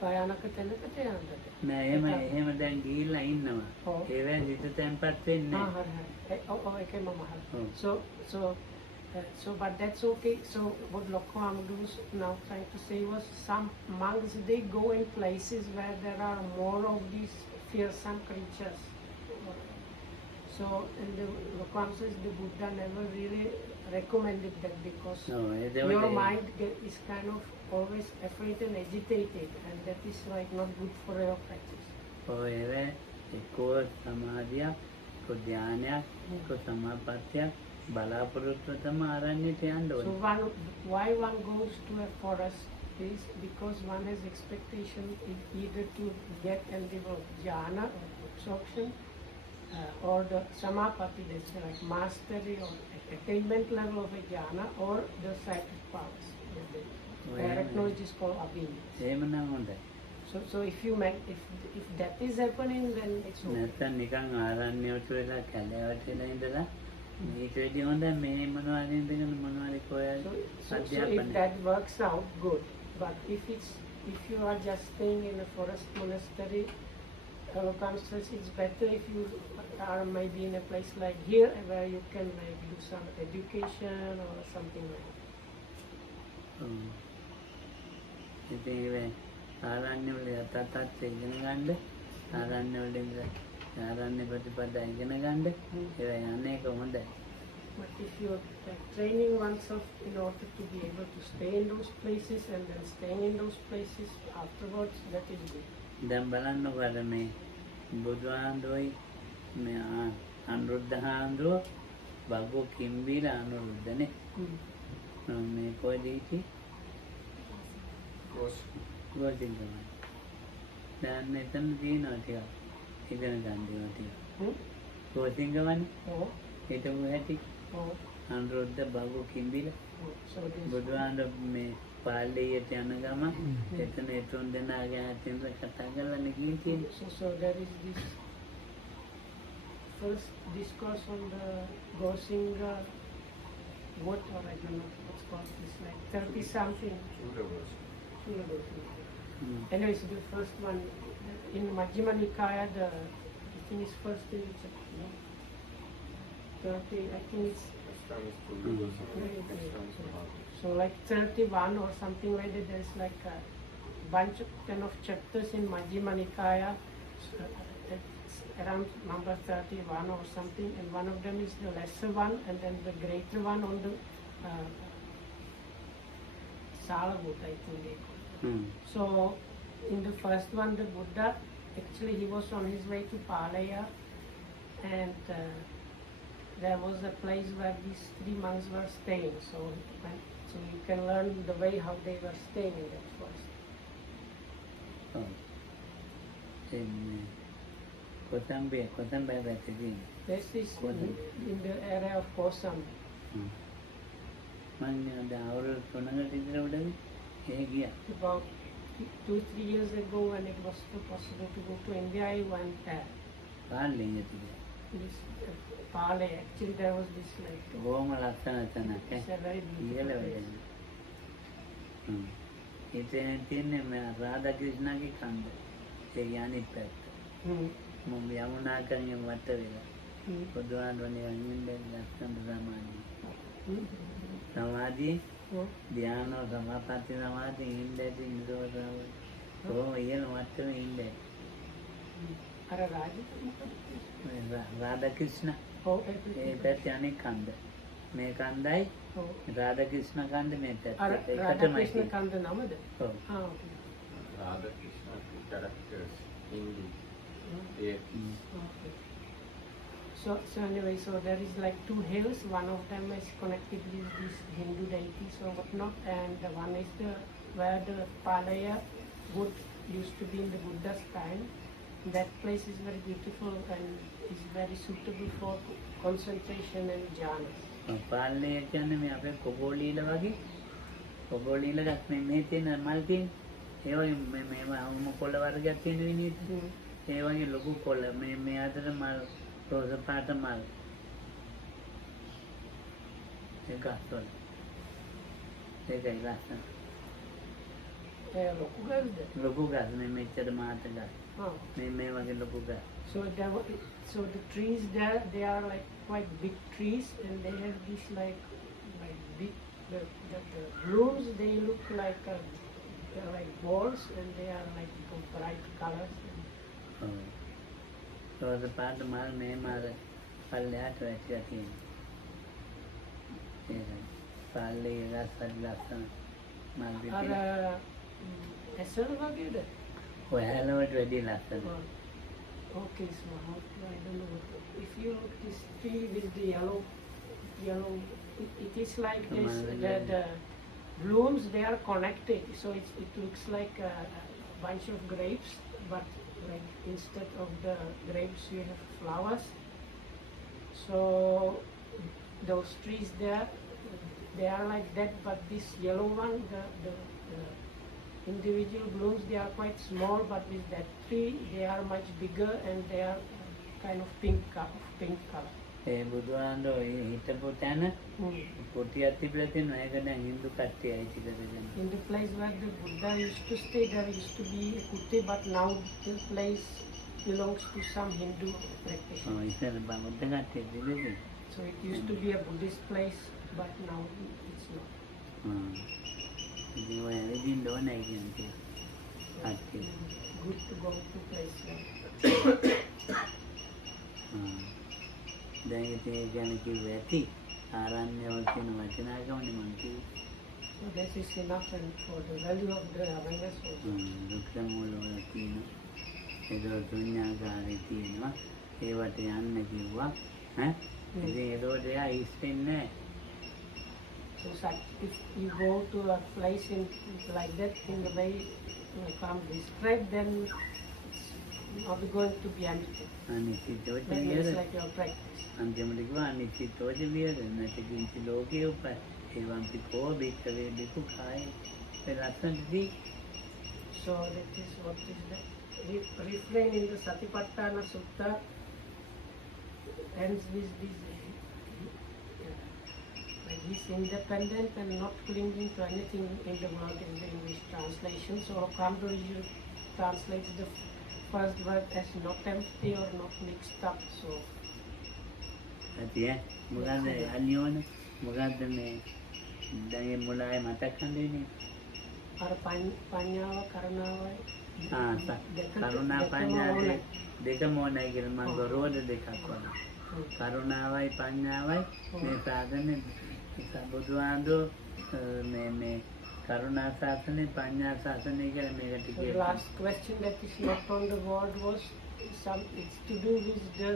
භයානක තැනකට යන්නද. නෑ එහෙම දැන් ගිහිල්ලා ඉන්නවා. ඒවෙන් හිත තැම්පත් වෙන්නේ නෑ. හරි. ඒකේ මම අහලා. So but that's okay. So what Lokko Amadu was now trying to say was some monks, they go in places where there are more of these fearsome creatures. So and the Lokko Amadu says the Buddha never really recommended that because your mind is kind of always afraid and agitated, and that is like not good for your practice. ඔය එක්කෝ සමාධියක්, එක්කෝ ධානයක්, එක්කෝ සමාපත්තියක් බලාපොරොත්තු තම ආරණ්‍යට යන්න So ඕනේ. why one goes to a forest is because one has expectation either to get and develop jhana or absorption or the samapatti, that's like mastery or attainment level of a jhana, or the psychic powers. Direct knowledge is called abhini. එහෙමනම් හොඳයි. So if that is happening, then it's okay. නැත්තම් නිකන් ආරණ්‍යයට වෙලා කැලෑවට වෙලා ඉඳලා මේක වෙඩි හොඳයි මේ මොනවද ඉඳගෙන මොනවද කොහෙද So if අධ්‍යාපනය. that works out, good. But if you are just staying in a forest monastery, Lokam says it's better if you are maybe in a place like here where you can like do some education or something like that. ඉතින් ඒ ආරණ්‍ය වල යටතත් ඉගෙන ගන්න ආරණ්‍ය වලින් ආරණ්‍ය ප්‍රතිපදා ඉගෙන ගන්න ඒවා යන්නේ කොහොමද? But if you are training oneself in order to be able to stay in those places and then staying in those places afterwards, that is good. දැන් බලන්නකො අර මේ බුදුහාඳුයි මේ අනුරුද්ධ හාඳුව බග්ගෝ කිම්බීලා අනුරුද්ධනේ මේ කොයිද ඉති ගෝසින් තමයි. දැන් එතන තියෙනවා ටිකක් ඉගෙන ගන්න දේවල් ටික. ගෝසින් ගමනේ Oh, හිටපු හැටි oh, Anuruddha බග්ගෝ කිම්බීලා oh. So this. බුදුහාඳ මේ පාළියට යන ගම එතන තුන් දෙනාගේ අතින් කතා කරලා ගිහින් තියෙනවා. So there is this first discourse on the Gosinga, what, or I don't know what's called, this like 30 something. Anyways, the first one in Majjhima Nikaya, the thing is first in 30, I think it's so like 31 or something like that. There's like a bunch of kind of chapters in Majjhima Nikaya, it's around number 31 or something, and one of them is the lesser one, and then the greater one on the Salavut, I think they call it. So in the first one, the Buddha, actually he was on his way to Palaya, and there was a place where these 3 monks were staying. So you can learn the way how they were staying in that forest. කොතම්බේ පැත්තේ This is in the area of Kosam. මම දැන් අවුරුදු 3කට විතර උඩදී ඒ ගියා. About 2-3 years ago, when it was still possible to go to India, I went there. පාල්ලෙන් යතිද? This Pale, actually there was this like. බොහොම ලස්සන තැනක් It's a very ඉහළ beautiful place. වෙන්නේ. ඉතින් තියන්නේ මේ රාධා ක්‍රිෂ්ණගේ කන්ද. ඒ අනිත් පැත්ත. මම යමුනා කරේ වට වෙලා. බුදුහාමුදුරනේ වන්දින්න ලස්සන සමාධිය. සමාධිය ධ්‍යාන සමාපatti සමාධි ඉන්න ඇති නිරෝධාව. කොහොම ඉහළ මට්ටමේ ඉන්න ඇති. අර රාජිත රාධා ඔව් ඒ පැත්තේ අනෙක් කන්ද. මේ කන්දයි ඔව් රාධා ක්‍රිෂ්ණ කන්ද මේ අර පැත්තේ. රාධා එකටමයි ක්‍රිෂ්ණ කන්ද නමද? ඔව්. okay. Radha Krishna characters, Hindi, deities. Okay. So anyway, so there is like two hills. One of them is connected with these Hindu deities or whatnot, and the one is the where the Palaya wood used to be in the Buddha's time. That place is very beautiful and is very suitable for concentration and jhana. පාලනය කියන්නේ මේ අපේ කොබෝලීල වගේ කොබෝලීල ගත් මේ තියෙන මල් තියෙන ඒ වගේ මේ වම කොළ වර්ගයක් තියෙන විදිහට ඒ වගේ ලොකු කොළ මේ අතර මල් රෝස පාට මල් ඒක අස්වල ඒකයි ලස්සන ලොකු ගල්ද? ලොකු ගස් මේ මෙච්චර මාත ගස් Oh. මේ වගේ ලොකු ගස් So the trees there, they are like quite big trees, and they have this like big the blooms. They look like they're like balls, and they are like of bright colors. රෝස පාට මල් මේ මාර පල්ලෙහාට වැටිලා තියෙනවා ඒකයි පාල්ලේ ගස් හරි ලස්සන මල් පිටි ඇසල වගේද? ඔයාලවට වැඩි ලස්සන Okay, so I don't know. If you look this tree with the yellow, it is like this. The blooms they are connected, so it looks like a bunch of grapes, but like instead of the grapes you have flowers. So those trees there, they are like that, but this yellow one, the individual blooms, they are quite small, but with that tree, they are much bigger and they are kind of pink color. ඒ බුදුහාඳෝ හිටපු තැන කුටියක් තිබිලා තියෙනවා ඒක දැන් හින්දු කට්ටිය අයිති කරගෙන. In the place where the Buddha used to stay, there used to be a kuti, but now the place belongs to some Hindu practitioner. ඉතින් බෞද්ධ කට්ටිය තිබෙන්නේ. So it used to be a Buddhist place, but now it's not. ඉතින් ඔය ඇවිදින්න ඕනේ කියන්නේ. කට්ටිය. Good to go to place like දැන් ඉතින් ඒ ගැන කිව්ව ඇති ආරණ්‍යවල තියෙන වටිනාකමනේ මම කිව්වේ. so this is enough and for the value of the awareness also. දුක්ඛ මූල වල තියෙන ඒක දුඤ්ඤාකාරේ තියෙනවා ඒවට යන්න කිව්වා ඈ ඉතින් ඒකට එයා ඉස්සෙන්නේ So if you go to a place like that in the way Kam described, then it's not going to be empty. අනිත්‍යෝච Then it's විහෙර like your practice. අන්තිමට කිව්වා අනිත්‍යෝච විහෙර නැති කිසි ලෝකේ උපයි ඒවම් පිකෝ බික්කවේ බිකු කාය ඒ ලස්සනදී. So that is what is the refrain in the Satipatthana Sutta ends with this. Like he's independent and not clinging to anything in the world in the English translation. So Kamduriju translates the first word as not empty or not mixed up. So ඇති මොකද්ද අනියෝන මොකද්ද මේ දැන් ඒ මුලාවේ මතක් හඳින්නේ our panyawa karanawa කරුණා පඤ්ඤා දෙකම ඕනයි කියලා මම ගොරෝද දෙකක් වුණා. කරුණාවයි පඤ්ඤාවයි මේ සාධනේ බුදුහාඳෝ මේ කරුණා ශාසනේ පඤ්ඤා ශාසනේ කියලා මේකට the කියනවා. last question that is not on the board was it's to do with the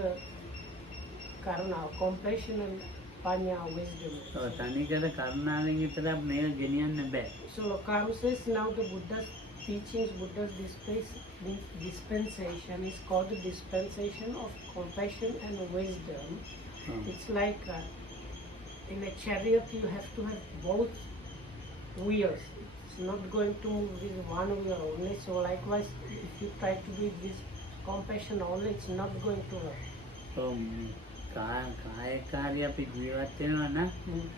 karuna, compassion and panya, wisdom. ඔව් තනිකර කරුණාවෙන් විතරක් මේක ගෙනියන්න බෑ. So Kam says now the Buddha's teachings, Buddha's dispensation is called the dispensation of compassion and wisdom. It's like in a chariot you have to have both wheels. It's not going to move with one wheel only. So likewise, if you try to do this compassion only, it's not going to work. කායකාරී අපි ජීවත් වෙනවා නම්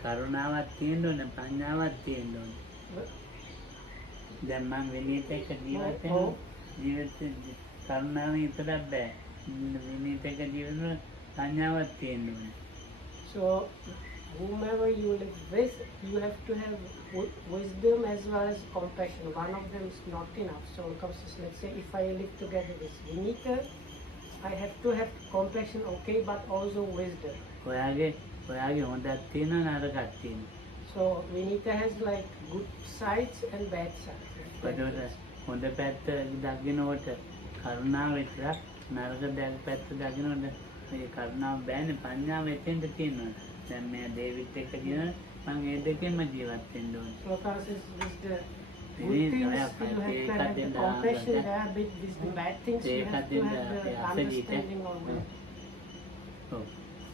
කරුණාවක් තියෙන්න ඕනේ පඤ්ඤාවක් තියෙන්න ඕනේ. දැන් මම විනීත එක්ක ජීවත් වෙනවා ජීවිත කරුණාවෙන් විතරක් බෑ විනීත එක්ක ජීවත් වෙනවා පඤ්ඤාවක් තියෙන්න ඕනේ. So whomever you live with, you have to have wisdom as well as compassion. One of them is not enough. So let's say if I live together with Vinita, I have to have compassion, okay, but also wisdom. ඔයාගේ හොඳක් තියෙනවා නරකක් තියෙනවා. So Vinita has like good sides and bad sides. ඒකට හොඳ පැත්ත දකින්නකොට කරුණාව විතරක් නරක පැත්ත දකින්නකොට මේ කරුණාව බෑනේ පඤ්ඤාව එතෙන්ද තියෙනවා. දැන් මේ දේවිත් එක්ක කියන මම ඒ දෙකෙන්ම ජීවත් වෙන්න ඕනේ. So because it's the good Ini things, saya you have to have the pakai compassion kata- there, with the bad things, you Saya have to kata have the apa understanding of it. ඔව්.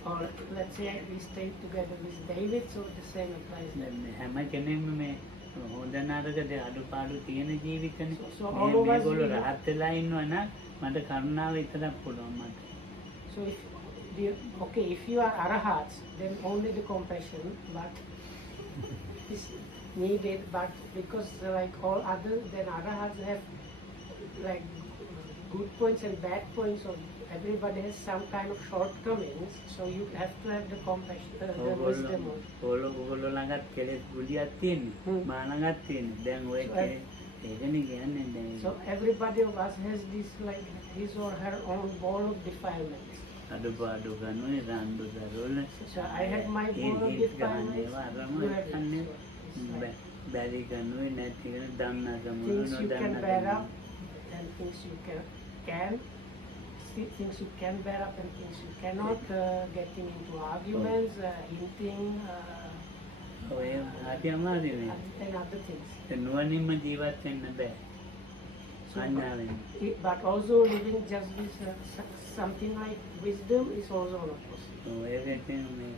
Or let's say we stay together with David, so the same applies there. දැන් හැම කෙනෙක්ම මේ හොඳ නරකද අඩුපාඩු තියෙන ජීවිතනේ. So all of us මේගොල්ලෝ will- රහත් වෙලා ඉන්නවා නම් මට කරුණාව විතරක් පුළුවන් මට. So okay, if you are arahats, then only the compassion, but is needed. But because like all others, then arahats have like good points and bad points. So everybody has some kind of shortcomings. So you have to have the compassion, the wisdom. also. ඕගොල්ලෝ ළඟත් කෙලෙස් ගුලියක් තියෙන්නේ. මා ළඟත් තියෙන්නේ. දැන් ඔය So ඒකනේ කියන්නේ දැන්. So everybody of us has this like his or her own ball of defilements. අඩුපාඩු ගන්නුයි රණ්ඩු දරුවල. So I have my ball of defilements. ගන්නවා අරම You have ගන්නේ. it. So it's like බැරි ගන්නුයි නැති කරන දන්නකම things you can bear නොදන්නකම. up and things you things you can bear up and things you cannot, getting into arguments, hinting, ඔය අපි අමාරුයි. and other things. නුවණින්ම ජීවත් වෙන්න බෑ. සංඥාවෙන්. But also living just with something like wisdom is also not possible. ඔය වෙකෙන් මේ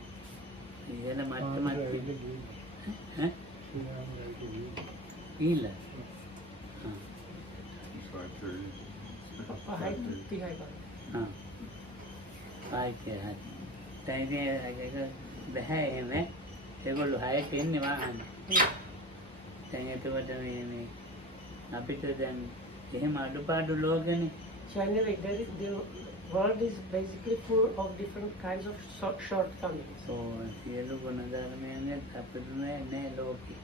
ඉහළ මට්ටමක් ඈ ඊළ. High to the high bar. හා. ආයිකේ හරි. දැන් ඒක බෑ එහෙම. ඒගොල්ලෝ හයට එන්නේ වාහන. දැන් එතකොට මේ අපිට දැන් එහෙම අඩුපාඩු ලෝකෙනේ. So anyway, the world is basically full of different kinds of shortcomings. ඔව් සියලු ගුණධර්මයන් අපිටුනේ නෑ ලෝකෙ.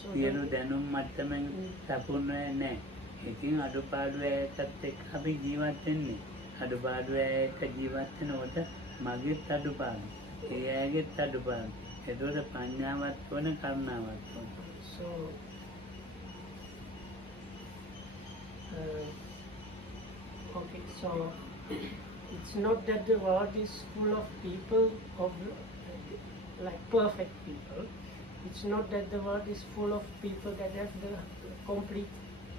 So සියලු දැනුම් මට්ටමින් සපුන්නේ නෑ. ඉතින් අඩුපාඩු ඒකත් එක්ක අපි ජීවත් වෙන්නේ. අඩුපාඩු ඒක ජීවත් වෙනකොට මගේත් අඩුපාඩු. ඒ අයගේත් අඩුපාඩු. ඒතකොට පඤ්ඤාවත් වන කරුණාවත් වන. So, okay, so it's not that the world is full of people of like perfect people. It's not that the world is full of people that have the complete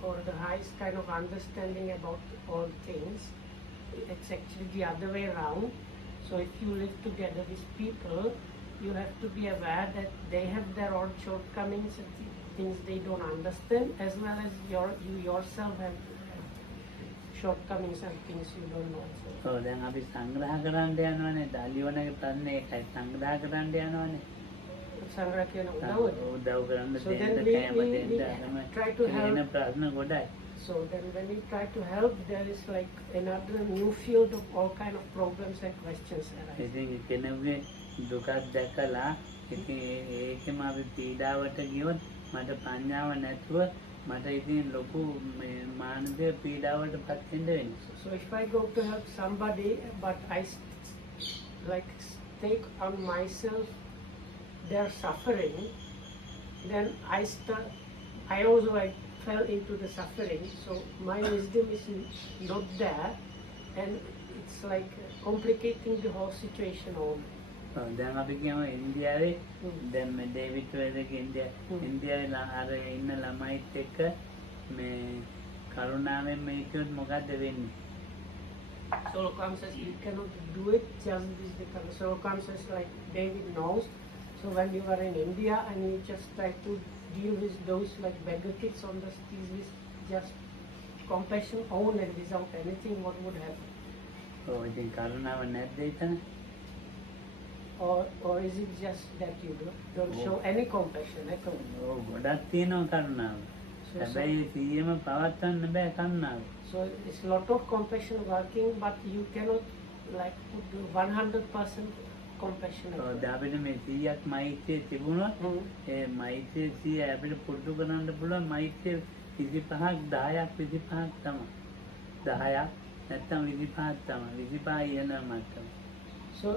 or the highest kind of understanding about all things. It's actually the other way around. So if you live together with people, you have to be aware that they have their own shortcomings and things they don't understand, as well as you yourself have shortcomings and things you don't know. ඔව් දැන් අපි සංග්‍රහ කරන්න යනවානේ. ඩාලියෝනගේ ප්‍රශ්නේ ඒකයි සංග්‍රහ කරන්න යනවානේ. Sangra කියන උදව්වද? උදව් කරන්න So දෙන්න then we කැම දෙන්න try to help. එන ප්‍රශ්න ගොඩයි. So then when we try to help, there is like another new field of all kind of problems and questions arise. ඉතින් කෙනෙකුගේ දුකක් දැකලා ඉතින් ඒකෙම අපි පීඩාවට ගියොත් මට පඤ්ඤාව නැතුව මට ඉතින් ලොකු මානසික පීඩාවට පත් වෙන්න වෙනවා. So if I go to help somebody, but I like take on myself their suffering, then I also like fell into the suffering. So my wisdom is not there, and it's like complicating the whole situation only. දැන් අපි කියමු ඉන්දියාවේ දැන් මේ David වේදක ඉන්දියාවේ අර ඉන්න ළමයිත් එක්ක මේ කරුණාවෙන් මේකත් මොකද්ද වෙන්නේ? Solokam says you cannot do it just with the color. Solokam says like David knows. So when you are in India and you just try to deal with those like beggar kids on the streets with just compassion only without anything, what would happen? ඔව් ඉතින් කරුණාව නැද්ද එතන? Or is it just that you don't show any compassion at all? ඔව් ගොඩක් තියෙනවා කරුණාව. හැබැයි 100ම පවත්වන්න බෑ කරුණාව. So it's a lot of compassion working, but you cannot like put 100% compassionate. අපිට මේ 100ක් මෛත්‍රිය තිබුණොත් Mm. ඒ මෛත්‍රිය 100 අපිට පුරුදු කරන්න පුළුවන් මෛත්‍රිය 25ක් 10ක් 25ක් තමයි 10ක් නැත්තම් 25ක් තමයි 25 ඉහළ මට්ටම. So,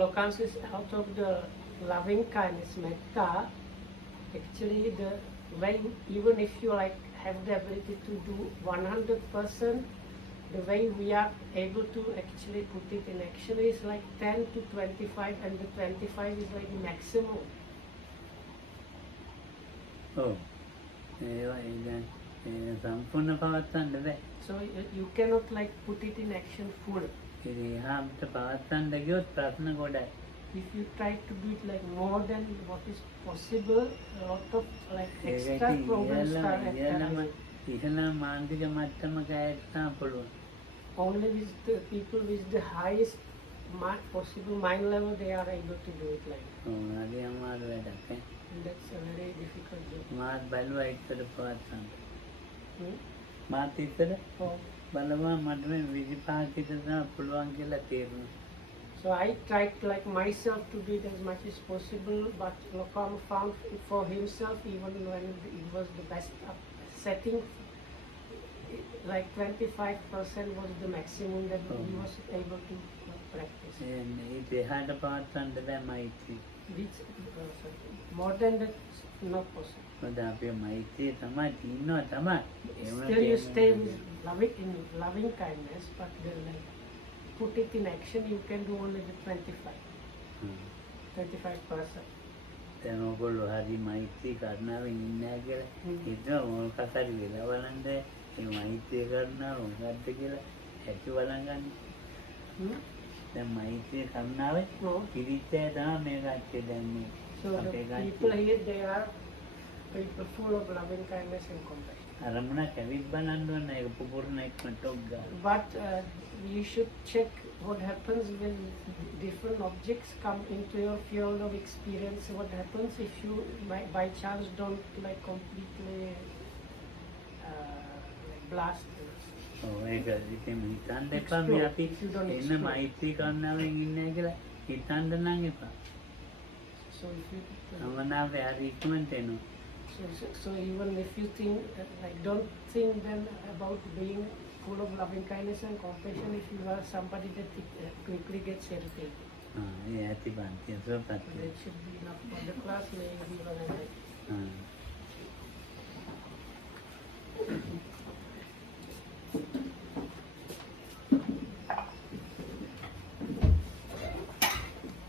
Lokan says out of the loving kindness, metta, actually the when even if you like have the ability to do 100%, the way we are able to actually put it in action is like 10 to 25, and the 25 is like maximum. ඔව්. ඒවා ඉතින් සම්පූර්ණ පවත්වන්න බෑ. So you cannot like put it in action full. ඉතින් එහාට පවත්වන්න ගියොත් ප්‍රශ්න ගොඩයි. If you try to do it like more than what is possible, a lot of like extra ඒකකින් problems start ඉහළම arising. ඉහළ මානසික මට්ටමක අයට තමයි පුළුවන්. Only with the people with the highest possible mind level, they are able to do it like that. ඔව් හරි අමාරු වැඩක් ඈ. And that's a very difficult job. මාත් බලුවා ඉස්සර පවත්වන්න. Hmm? මාත් ඉස්සර So, බලවා මට මේ 25 කට තමයි පුළුවන් කියලා තේරුණා. so I tried like myself to do it as much as possible, but Lokam found for himself, even when it was the best setting, like 25% was the maximum that he was able to practice. ඒ එහාට පවත්වන්න බෑ මෛත්‍රිය. Which more than that, not possible. මොකද අපේ මෛත්‍රිය තමයි තියෙනවා තමයි. Still you stay with loving kindness, but then like put it in action, you can do only the 25%. දැන් ඔයගොල්ලෝ හරි මෛත්‍රී කරුණාවෙන් ඉන්නේ කියලා හිතනවා මොකක් හරි වෙලා බලන්න මේ මෛත්‍රී කරුණාව මොකක්ද කියලා ඇති බලංගන්න. Hmm? දැන් මෛත්‍රී කරුණාවේ No. පිරිච්චය තමයි මේ කච්චේ දැන් මේ So the අපේ people කච්චේ here, they are people full of loving kindness and compassion. අරමුණක් ඇවිත් බලන්න ඕන ඒක පුපුරන එකකට ගන්න. But you should check what happens when different objects come into your field of experience. What happens if you by chance don't like completely blast it? ඔව් ඒක ඉතින් හිතන්න එපා මේ අපි එන්න මෛත්‍රී කරුණාවෙන් ඉන්නේ කියලා හිතන්න නම් එපා. So if you සමනාවේ හරි ඉක්මනට එනවා. so even if you think like don't think then about being full of loving kindness and compassion if you are somebody that quickly gets irritated. ඒ ඇති බන්තිය සුවපත්. That should be enough for the class. Maybe even